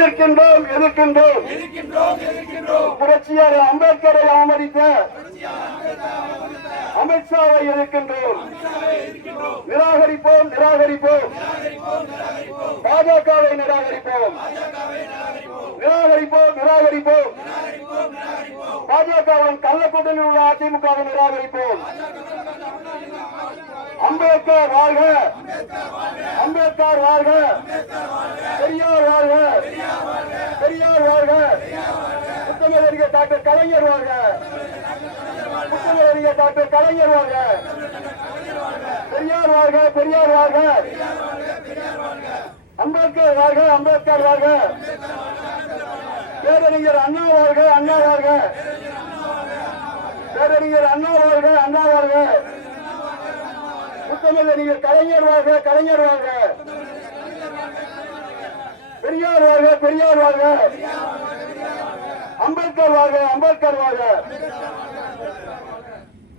எதிர்க்கின்றோம் எதிர்க்கின்றோம். புரட்சியாளர் அம்பேத்கரை அவமதித்த அமித்ஷாவை எதிர்க்கின்றோம். நிராகரிப்போம் நிராகரிப்போம். பாஜகவை நிராகரிப்போம். நிராகரிப்போம் நிராகரிப்போம். பாஜகவின் கள்ளக்கூட்டணியில் உள்ள அதிமுகவை நிராகரிப்போம். அம்பேத்கர் வாழ்க. அம்பேத்கர் வாழ்க. பெரியார் வாழ்க. பெரியார் வாழ்க. புத்தமறிஞர் டாக்டர் கலைஞர் வாழ்க. புத்தமறிஞர் டாக்டர் கலைஞர் வாழ்க. பெரியார் வாழ்க பெரியார் வாழ்க. அம்பேத்கர் வாழ்க அம்பேத்கர் வாழ்க. பேரறிஞர் அண்ணா வாழ்க அண்ணா வாழ்க. பேரறிஞர் அண்ணா வாழ்க அண்ணா வாழ்க. முத்தமிழறிஞர் கலைஞர் வாழ்க கலைஞர் வாழ்க. பெரியார் வாழ்க பெரியார் வாழ்க. அம்பேத்கர் வாழ்க அம்பேத்கர் வாழ்க.